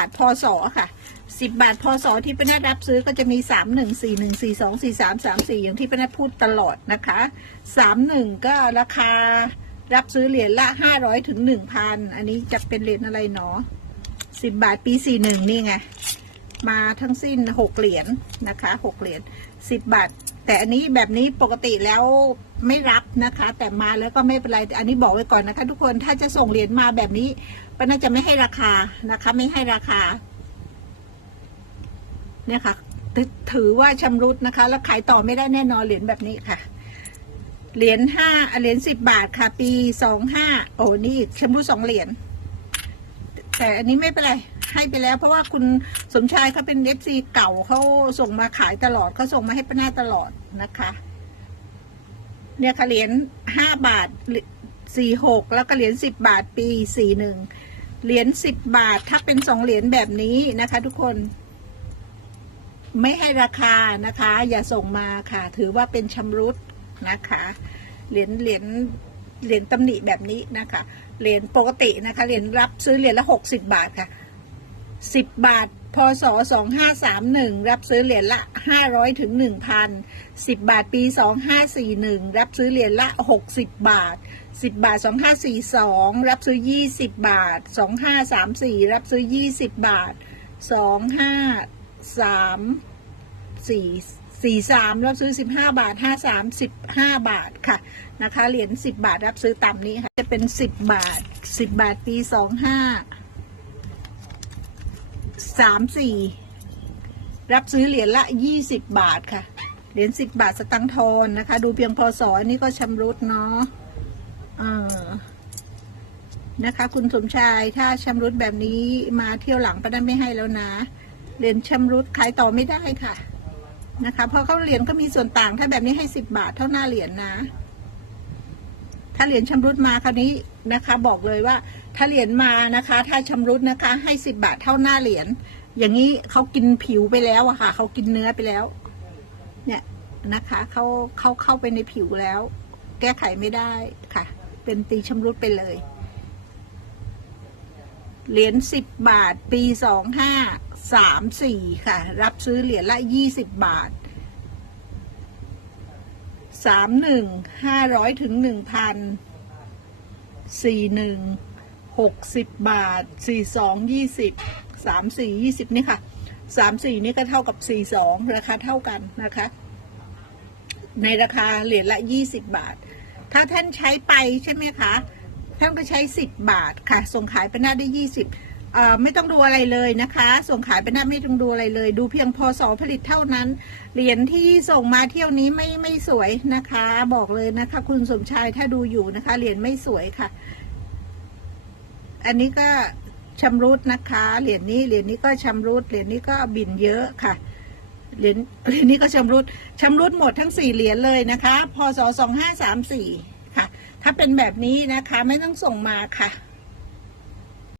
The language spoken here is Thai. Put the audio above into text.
บาทพศค่ะสิบบาทพศที่ป้านาดรับซื้อก็จะมีสามหนึ่งสี่หนึ่งสี่สองสี่สามสามสี่อย่างที่ป้านาดพูดตลอดนะคะสามหนึ่งก็ราคารับซื้อเหรียญละห้าร้อยถึงหนึ่งพันอันนี้จะเป็นเหรียญอะไรเนาะสิบบาทปีสี่หนึ่งนี่ไง มาทั้งสิ้นหกเหรียญนะคะหกเหรียญสิบบาท แต่อันนี้แบบนี้ปกติแล้วไม่รับนะคะ แต่มาแล้วก็ไม่เป็นไรอันนี้บอกไว้ก่อนนะคะ ทุกคนถ้าจะส่งเหรียญมาแบบนี้ป้าน่าจะไม่ให้ราคานะคะ ไม่ให้ราคา เนี่ยค่ะถถือว่าชำรุดนะคะ แล้วขายต่อไม่ได้แน่นอนเหรียญแบบนี้ค่ะ เหรียญห้าเหรียญสิบบาทค่ะ ปีสองห้าโอ้นี่อีกชำรุดสองเหรียญแต่อันนี้ไม่เป็นไร ให้ไปแล้ว เพราะว่าคุณสมชายเขาเป็นเอฟซีเก่าเขาส่งมาขายตลอดเขาส่งมาให้ป้าหน้าตลอดนะคะ เนี่ยค่ะเหรียญห้าบาทสี่หกแล้วก็เหรียญสิบบาทปีสี่หนึ่งเหรียญสิบบาทถ้าเป็นสองเหรียญแบบนี้นะคะ ทุกคน ไม่ให้ราคานะคะ อย่าส่งมาค่ะ ถือว่าเป็นชำรุดนะคะ เหรียญเหรียญเหรียญตำหนิแบบนี้นะคะ เหรียญปกตินะคะ เหรียญรับซื้อเหรียญละหกสิบบาทค่ะ สิบบาท พศสองห้าสามหนึ่งรับซื้อเหรียญละห้าร้อยถึงหนึ่งพันสิบบาทปีสองห้าสี่หนึ่งรับซื้อเหรียญละหกสิบบาทสิบบาทสองห้าสี่สองรับซื้อยี่สิบบาทสองห้าสามสี่รับซื้อยี่สิบบาทสองห้าสามสี่สี่สามรับซื้อสิบห้าบาทห้าสามสิบห้าบาทค่ะนะคะเหรียญสิบบาทรับซื้อตามนี้ค่ะจะเป็นสิบบาทสิบบาทปีสองห้า สามสี่รับซื้อเหรียญละยี่สิบบาทค่ะ เหรียญสิบบาทสตังค์ทอนนะคะ ดูเพียงพอสอนนี่ก็ชำรุดเนาะนะคะ คุณสมชายถ้าชำรุดแบบนี้มาเที่ยวหลังป้าได้ไม่ให้แล้วนะ เหรียญชำรุดขายต่อไม่ได้ค่ะ นะคะ เพราะเขาเหรียญก็มีส่วนต่างถ้าแบบนี้ให้สิบบาทเท่าหน้าเหรียญนะ ถ้าเหรียญชำรุดมาคราวนี้นะคะ บอกเลยว่า ถ้าเหรียญมานะคะ ถ้าชำรุดนะคะ ให้สิบบาทเท่าหน้าเหรียญอย่างนี้เขากินผิวไปแล้วอะค่ะเขากินเนื้อไปแล้ว เนี่ยนะคะเขาเขาเข้าไปในผิวแล้ว แก้ไขไม่ได้ค่ะ เป็นตีชำรุดไปเลย เหรียญสิบบาท ปีสองห้าสามสี่ค่ะ รับซื้อเหรียญละยี่สิบบาท สามหนึ่งห้าร้อยถึงหนึ่งพันสี่หนึ่งหกสิบบาทสี่สองยี่สิบสามสี่ยี่สิบนี่ค่ะสามสี่นี่ก็เท่ากับสี่สองราคาเท่ากันนะคะ ในราคาเหรียญละยี่สิบบาท ถ้าท่านใช้ไปใช่ไหมคะ ท่านก็ใช้สิบบาทค่ะ ส่งขายไปหน้าได้ยี่สิบ ไม่ต้องดูอะไรเลยนะคะ ส่งขายไปหน้าไม่ต้องดูอะไรเลย ดูเพียงพศผลิตเท่านั้น เหรียญที่ส่งมาเที่ยวนี้ไม่ไม่สวยนะคะ บอกเลยนะคะ คุณสมชายถ้าดูอยู่นะคะ เหรียญไม่สวยค่ะ อันนี้ก็ชำรุดนะคะ เหรียญนี้เหรียญนี้ก็ชำรุดเหรียญนี้ก็บินเยอะค่ะเหรียญเหรียญนี้ก็ชำรุดชำรุดหมดทั้งสี่เหรียญเลยนะคะพศสองห้าสามสี่ค่ะ ถ้าเป็นแบบนี้นะคะ ไม่ต้องส่งมาค่ะ